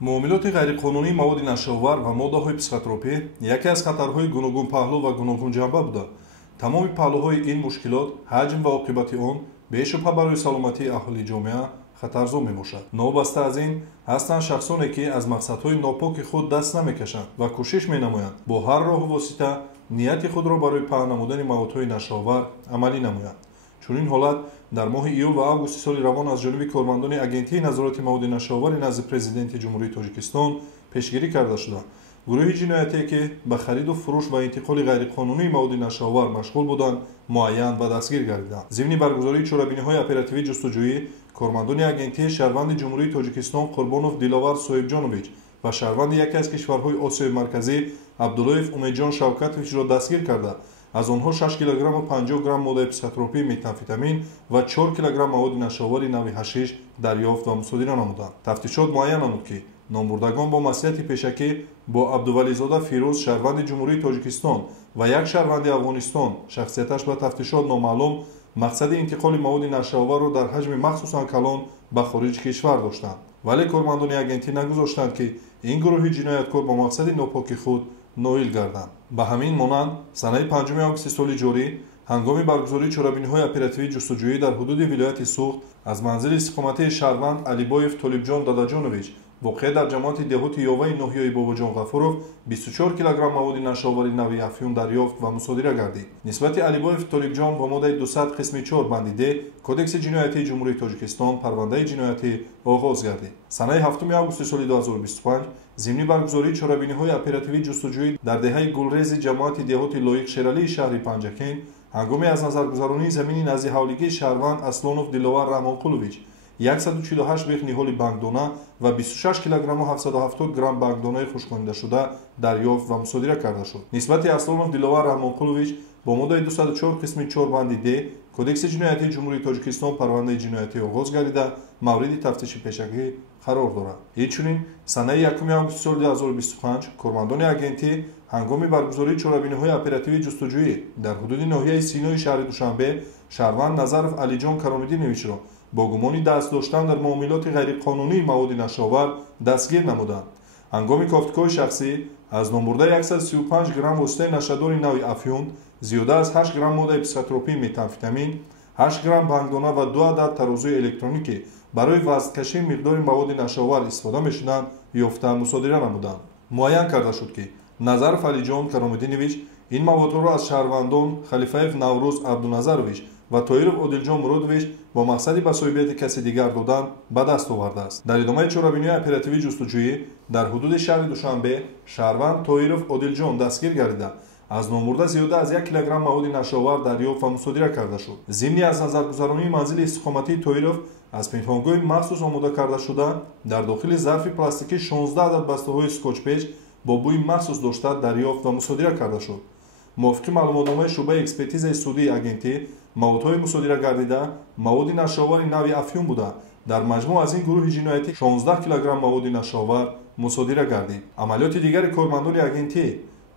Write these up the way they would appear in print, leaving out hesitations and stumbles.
муомилоти ғайриқонунии маводи нашавар ва моддаҳои психотропӣ яке аз хатарҳои гуногун паҳлу ва гуногун ҷанба буда. Тамоми паҳлуҳои ин мушкилот, ҳаҷм ва оқибати он бешубҳа барои саломатии аҳлии ҷомеа хатарзо мебошад. Новобаста аз ин ҳастанд шахсоне ки аз мақсадҳои нопоки худ даст намекашанд ва кӯшиш менамоянд бо ҳар роҳу восита нияти худро барои паҳн намудани маводҳои нашавар амалӣ намоянд. чунин ҳолат дар моҳи июл ва августи соли равон аз ҷониби кормандони агентии назороти маводи нашавари назди президенти ҷумҳурии Тоҷикистон пешгирӣ карда шуда. гурӯҳи ҷиноятие ки ба хариду фурӯш ва интиқоли ғайриқонунии маводи нашавар машғул буданд муайян ва дастгир гардиданд. зимни баргузории чорабиниҳои оперативии ҷустуҷӯӣ кормандони агентии шаҳрванди ҷумҳурии Тоҷикистон Қурбонов Диловар Соҳибҷонович ва шаҳрванди яке аз кишварҳои Осиёи Марказӣ Абдуллоев Умедҷон Шавкатовичро дастгир карда аз онҳо 6 килограмму 50 грамм моддаи психотропии метамфетамин ва 4 килограмм маводи нашавари нави ҳашиш дарёфт ва мусодира намуданд. тафтишот муайян намуд ки номбурдагон бо маслиҳати пешакӣ бо Абдувализода Фирӯз шаҳрванди ҷумҳурии Тоҷикистон ва як шаҳрванди Афғонистон шахсияташ ба тафтишот номаълум мақсади интиқоли маводи нашаварро дар ҳаҷми махсусан калон ба хориҷи кишвар доштанд. вале кормандони агентӣ нагузоштанд ки ин гурӯҳи ҷинояткор бо мақсади нопоки худ ноил гарданд. ба ҳамин монанд санаи 5 августи соли ҷорӣ ҳангоми баргузории чорабиниҳои оперативии ҷустуҷӯӣ дар ҳудуди вилояти Суғд аз манзили истиқоматии шаҳрванд Алибоев Толибҷон Дадаҷонович воқеъ дар ҷамоати деҳоти Ёваи ноҳияи Бобоҷон Ғафуров 24 килограмм маводи нашавари нави афюн дарёфт ва мусодира гардид. нисбати Алибоев Толибҷон бо моддаи 200 қисми 4 банди д кодекси ҷиноятии ҷумҳурии Тоҷикистон парвандаи ҷиноятӣ оғоз гардид. санаи 7 августи соли 2025 зимни баргузории чорабиниҳои оперативии ҷустуҷӯӣ дар деҳаи Гулрези ҷамоати деҳоти Лоиқ Шералии шаҳри Панҷакин ҳангоми аз назаргузаронии замини назди ҳавлигии шаҳрванд Аслонов Диловар Раҳмонқулович 148 бех ниҳоли бангдона ва 26 килограмму 770 грамм бангдонаи хушккунидашуда дарёфт ва мусодира карда шуд. нисбати Аслонов Диловар Раҳмонқулович бо моддаи 204 қисми 4 банди д кодекси ҷиноятии ҷумҳурии Тоҷикистон парвандаи ҷиноятӣ оғоз гардида мавриди тафтиши пешакӣ қарор дорад. инчунин санаи 1 августи соли 2025 кормандони агентӣ ҳангоми баргузории чорабиниҳои оперативии ҷустуҷӯӣ дар ҳудуди ноҳияи Синои шаҳри Душанбе шаҳрванд Назаров Алиҷон Каромиддиновичро бо гумони даст доштан дар муомилоти ғайриқонунии маводи нашавар дастгир намуданд. ҳангоми кофтикои шахсӣ аз номбурдаи 135 грамм воситаи нашадори нави афюн, зиёда аз 8 грамм моддаи психотропии метамфетамин, 8 грамм бангдона ва 2 адад тарозуи электроникӣ барои вазнкашии миқдори маводи нашавар истифода мешуданд ёфта мусодира намуданд. муайян карда шуд ки Назаров Алиҷон Каромиддинович ин маводҳоро аз шаҳрвандон Халифаев Наврӯз Абдуназарович ва Тоиров Одилҷон Муродович бо мақсади ба соҳибияти каси дигар додан ба даст овардааст. дар идомаи чорабиниҳои оперативии ҷустуҷӯӣ дар ҳудуди шаҳри Душанбе шаҳрванд Тоиров Одилҷон дастгир гардида аз номбурда зиёда аз 1 килограмм маводи нашавар дарёфт ва мусодира карда шуд. зимни аз назаргузаронии манзили истиқоматии Тоиров аз пинҳонгоҳи махсус омода карда шуда дар дохили зарфи пластикӣ 16 адад бастаҳои скотчпеч бо бӯи махсус дошта дарёфт ва мусодира карда шуд. мувофиқи маълумотномаи шуъбаи экспертизаи судии агентӣ маводҳои мусодира гардида маводи нашавари нави афюн буда дар маҷмӯъ аз ин гурӯҳи ҷиноятӣ 16 килограмм маводи нашавар мусодира гардид. амалиёти дигари кормандони агентӣ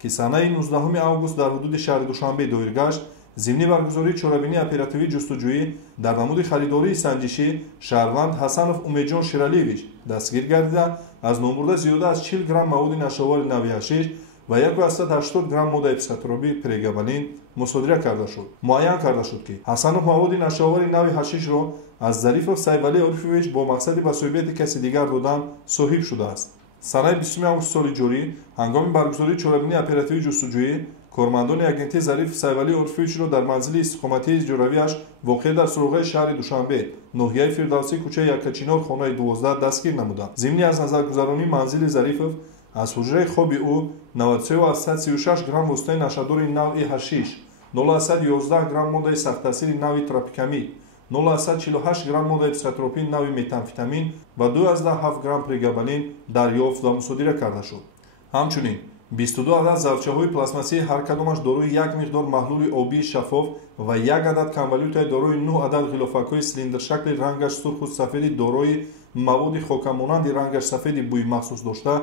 ки санаи 19 август дар ҳудуди шаҳри Душанбе доир гашт зимни баргузории чорабинии оперативии ҷустуҷӯӣ дар намуди харидории санҷишӣ шаҳрванд Ҳасанов Умедҷон Ширалиевич дастгир гардида аз номбурда зиёда аз 40 грамм маводи нашавари нави ҳашиш ва 180 грамм моддаи психотропии прегабалин мусодира карда шуд. муайян карда шуд ки Ҳасанов маводи нашавари нави ҳашишро аз Зарифов Сайвалӣ Орифович бо мақсади ба соҳибияти каси дигар додан соҳиб шудааст. санаи 20 августи соли ҷорӣ ҳангоми баргузории чорабинии оперативии ҷустуҷӯӣ кормандони агентии Зариф Сайвалӣ Орифовичро дар манзили истиқоматии иҷоравиаш воқеъ дар суруғаи шаҳри Душанбе ноҳияи Фирдавсӣ кӯчаи Якачинор хонаи 12 дастгир намуданд. зимни аз назаргузаронии манзили Зарифов аз ҳуҷраи хоби ӯ 93-36 грамм воситаи нашадори нави ҳашиш, 0,11 грамм моддаи сахттаъсири нави тропикамид, 0,48 грамм моддаи психотропии нави метамфетамин ва 2,7 грамм прегабалин дарёфт ва мусодира карда шуд. ҳамчунин 22 адад зарфчаҳои пластмассии ҳар кадомаш дорои як миқдор маҳлули обии шаффоф ва 1 адад камвалютаи дорои 9 адад ғилофакҳои силиндршакли рангаш сурху сафеди дорои маводи хокамонанди рангаш сафеди бӯи махсус дошта,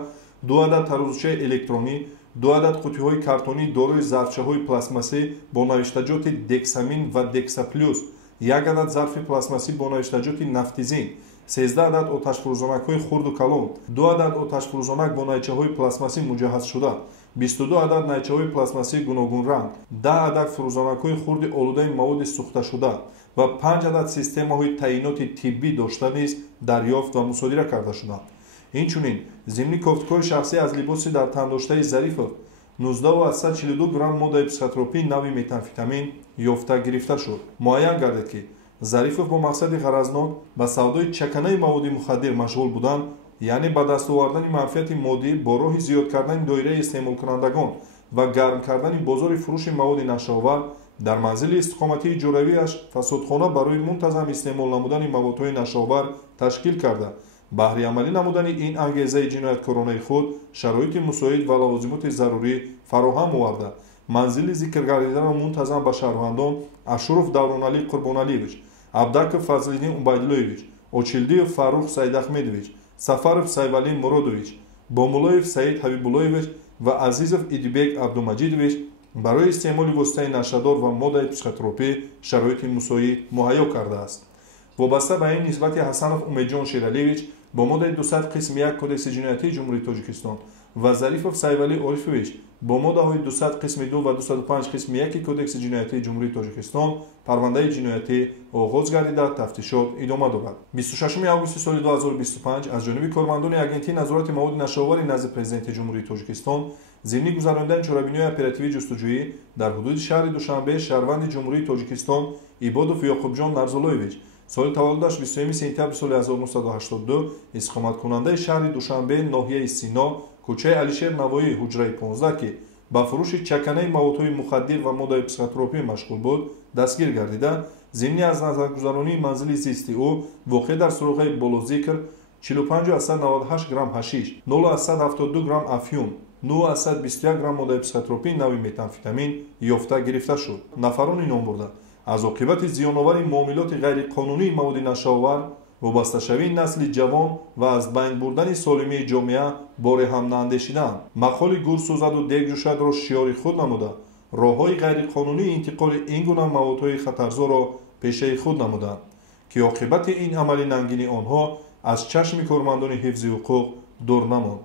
2 адад тарозучаи электронӣ, 2 адад қутиҳои картонӣ дорои зарфчаҳои пластмассӣ бо навиштаҷоти Дексамин ва Дексаплюс, 1 адад зарфи пластмассӣ бо навиштаҷоти Нафтизин, 13 عدد оташфурӯзонакҳои хурду калон, 2 عدد оташфурӯзонак бо найчаҳои пластмассӣ муҷаҳҳазшуда, 22 عدد найчаҳои пластмассии гуногун ранг, 10 عدد фурӯзонакҳои хурди олудаи маводи сӯхташуда ва 5 عدد системаҳои таъиноти тиббӣ дошта низ дарёфт ва мусодира карда шуданд. Инчунин зимни кофткои шахсӣ аз либоси дар тандоштаи Зарифов 19142 грамм моддаи психотропии нави метамфетамин ёфта гирифта шуд. Муайян гардид ки Зарифов бо мақсади ғаразнок ба савдои чаканаи маводи мухаддир машғул буданд, яъне ба даст овардани манфиати моддӣ бо роҳи зиёд кардани доираи истеъмолкунандагон ва гарм кардани бозори фурӯши маводи нашаовар дар манзили истиқоматии иҷоравиаш фасодхона барои мунтазам истеъмол намудани маводҳои нашаовар ташкил карда, баҳри амалӣ намудани ин ангезаи ҷинояткоронаи худ шароити мусоид ва лавозимоти зарурӣ фароҳам оварда, манзили зикргардидаро мунтазам ба шаҳрвандон Ашуров Давроналӣ Қурбоналиевич, Абдаков Фазлиддин Убайдуллоевич, Очилдиев Фаррух Саидахмедович, Сафаров Сайвалӣ Муродович, Бомулоев Саид Ҳабибуллоевич ва Азизов Идибек Абдумаҷидович барои истеъмоли воситаи нашадор ва моддаи психотропӣ шароити мусоид муҳайё кардааст. Вобаста ба ин нисбати Ҳасанов Умедҷон Шералиевич бо моддаи 200 қисми 1 Кодекси ҷиноятии Ҷумҳурии Тоҷикистон ва Зарифов Сайвалӣ Орифович бо моддаҳои 200 қисми 2 ва 205 қисми 1 Кодекси ҷиноятии Ҷумҳурии Тоҷикистон парвандаи ҷиноятӣ оғоз гардида тафтишот идома дорад. 26 августи соли 2025 аз ҷониби кормандони Агентии назорати маводи нашаовари назди Президенти Ҷумҳурии Тоҷикистон зимни гузарондани чорабиниҳои оперативии ҷустуҷӯӣ дар ҳудуди шаҳри Душанбе шаҳрванди Ҷумҳурии Тоҷикистон Ибодов Ёқубҷон Нарзуллоевич соли таваллудаш 21 сентябри соли 1982 иstiqomatkунандаи шаҳри Душанбе ноҳияи Сино кӯчаи Алишер Навоӣ ҳуҷраи 15 ки ба фурӯши чаканаи маводҳои мухаддир ва моддаи психотропӣ машғул буд дастгир гардида, зимни аз назаргузаронии манзили зисти ӯ воқеъ дар суроғаи болозикр 45,98 грамм ҳашиш, 0,72 грамм афюн, 0,21 грамм моддаи психотропии нави метамфетамин ёфта гирифта шуд. Нафарони номбурда аз оқибати зиёновари муомилоти ғайриқонунии маводи нашаовар, вобасташавии насли ҷавон ва аз байн бурдани солимии ҷомеа боре ҳам наандешиданд, мақоли гурсӯзаду дегҷӯшадро шиёри худ намуда, роҳҳои ғайриқонунии интиқоли ин гуна маводҳои хатарзоро пешаи худ намуданд, ки оқибати ин амали нангини онҳо аз чашми кормандони ҳифзи ҳуқуқ дур намонд.